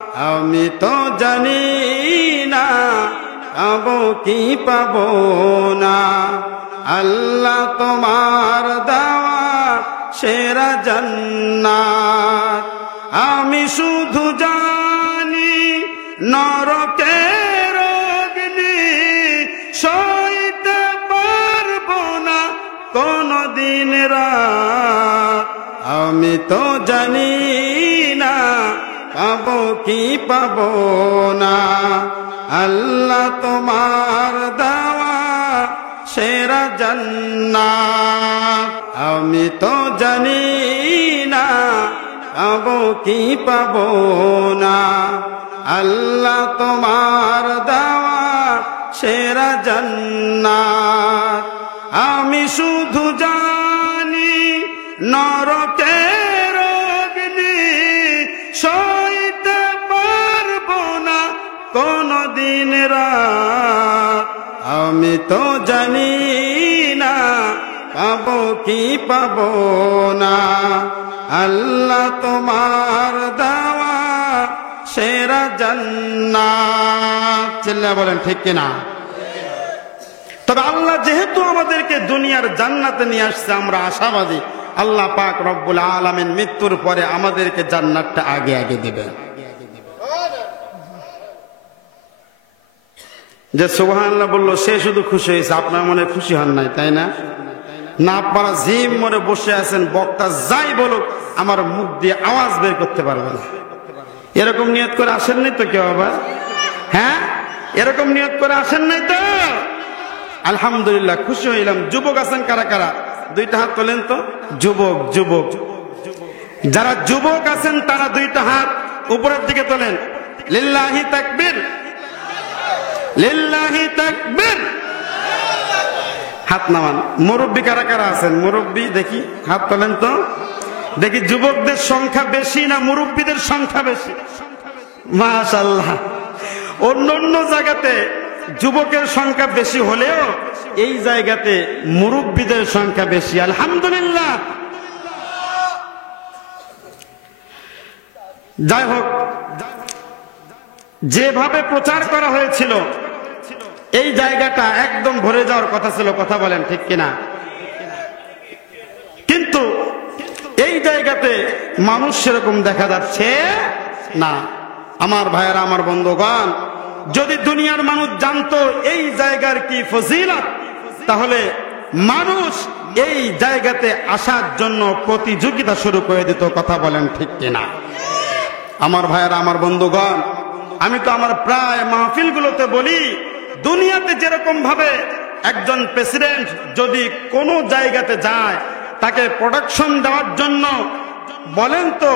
আমি তো জানি না পাবো কি পাবো না, আল্লাহ তোমার দেওয়া সেরা জান্নাত। আমি শুধু জানি নরকের অগ্নি সইতে পারবো না কোনদিন রাত। আমি তো জানি না পাবো কি পাবো না, আল্লাহ তোমার দেওয়া সেরা জান্নাত। আমি তো জানি না পাবো কি পাবো না, আল্লাহ তোমার দেওয়া সেরা জান্নাত। আমি শুধু জানি নরকের অগ্নি সইতে পারবো না কোনদিন রাত। আমি তো জানি না পাবো কি পাবো না, আল্লাহ তোমার দেওয়া সেরা জান্নাত। চিল্লা বলেন ঠিক কিনা? তবে আল্লাহ যেহেতু আমাদেরকে দুনিয়ার জান্নাতে নিয়ে আসছে, আমরা আশাবাদী আল্লাহ পাক রব্বুল আলামিন মৃত্যুর পরে আমাদেরকে জান্নাতটা আগে আগে দিবেন। যে সুবহানাল্লাহ বললো সে শুধু খুশি হয়েছে, আপনার মনে খুশি হন নাই, তাই না? না আপনারা জিম মনে বসে আছেন, বক্তা যাই বলুক আমার মুখ দিয়ে আওয়াজ বের করতে পারবে না। এরকম নিয়ত করে আসেন নাই তো কেউ আবার? হ্যাঁ, এরকম নিয়ত করে আসেন নাই তো? আলহামদুলিল্লাহ, খুশি হইলাম। যুবক আছেন কারা কারা? দুইটা হাত তোলেন তো। যুবক যুবক যারা যুবক আছেন তারা দুইটা হাত উপরের দিকে তোলেন। লিল্লাহি তাকবীর, লিল্লাহি তাকবীর। হাত নামান। মুরব্বী কারা কারা আছেন? মুরব্বী দেখি হাত তোলেন তো দেখি। যুবকদের সংখ্যা বেশি না মুরব্বীদের সংখ্যা বেশি? মাশাআল্লাহ। অন্য জায়গাতে যুবকের সংখ্যা বেশি হলেও এই জায়গাতে মুরব্বীদের সংখ্যা বেশি। আলহামদুলিল্লাহ। যাই হোক, যেভাবে প্রচার করা হয়েছিল এই জায়গাটা একদম ভরে যাওয়ার কথা ছিল। কথা বলেন ঠিক কিনা? কিন্তু এই জায়গাতে মানুষ সেরকম দেখা যাচ্ছে না। আমার ভাইয়েরা, আমার বন্ধুগণ, যদি দুনিয়ার মানুষ জানতো এই জায়গার কি ফজিলত, তাহলে মানুষ এই জায়গাতে আসার জন্য প্রতিযোগিতা শুরু করে দিত। কথা বলেন ঠিক কিনা? আমার ভাইয়েরা, আমার বন্ধুগণ, আমি তো আমার প্রায় মাহফিলগুলোতে বলি, দুনিয়াতে যেরকম ভাবে একজন প্রেসিডেন্ট যদি কোনো জায়গাতে যায় তাকে প্রোটেকশন দেওয়ার জন্য বলেন তো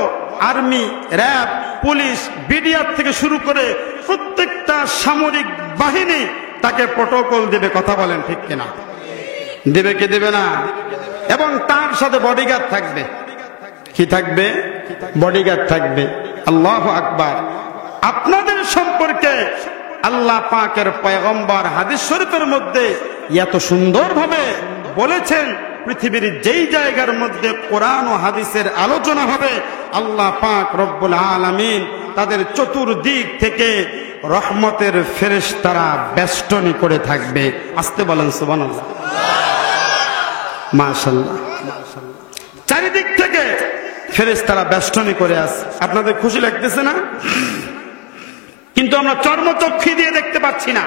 আর্মি, র্যাব, পুলিশ, বিডিআর থেকে শুরু করে প্রত্যেকটা সামরিক বাহিনী তাকে প্রটোকল দেবে। কথা বলেন ঠিক কিনা? দেবে কি দেবে না? এবং তার সাথে বডিগার্ড থাকবে। কি থাকবে? বডিগার্ড থাকবে। আল্লাহু আকবার। আপনাদের সম্পর্কে আল্লাহ পাকের পয়গম্বর হাদিস শরীফের মধ্যে এত সুন্দরভাবে বলেছেন, পৃথিবীর যেই জায়গার মধ্যে কোরআন ও হাদিসের আলোচনা হবে আল্লাহ পাক রব্বুল আলামিন তাদের চতুর্দিক থেকে রহমতের ফেরেশতারা বেষ্টনী করে থাকবে। আসতে বলেন সুবহানাল্লাহ। মাশাআল্লাহ। চারিদিক থেকে ফেরেশতারা বেষ্টনী করে আছে। আপনাদের খুশি লাগতেছে না? কিন্তু আমরা চর্মচক্ষু দিয়ে দেখতে পাচ্ছি না।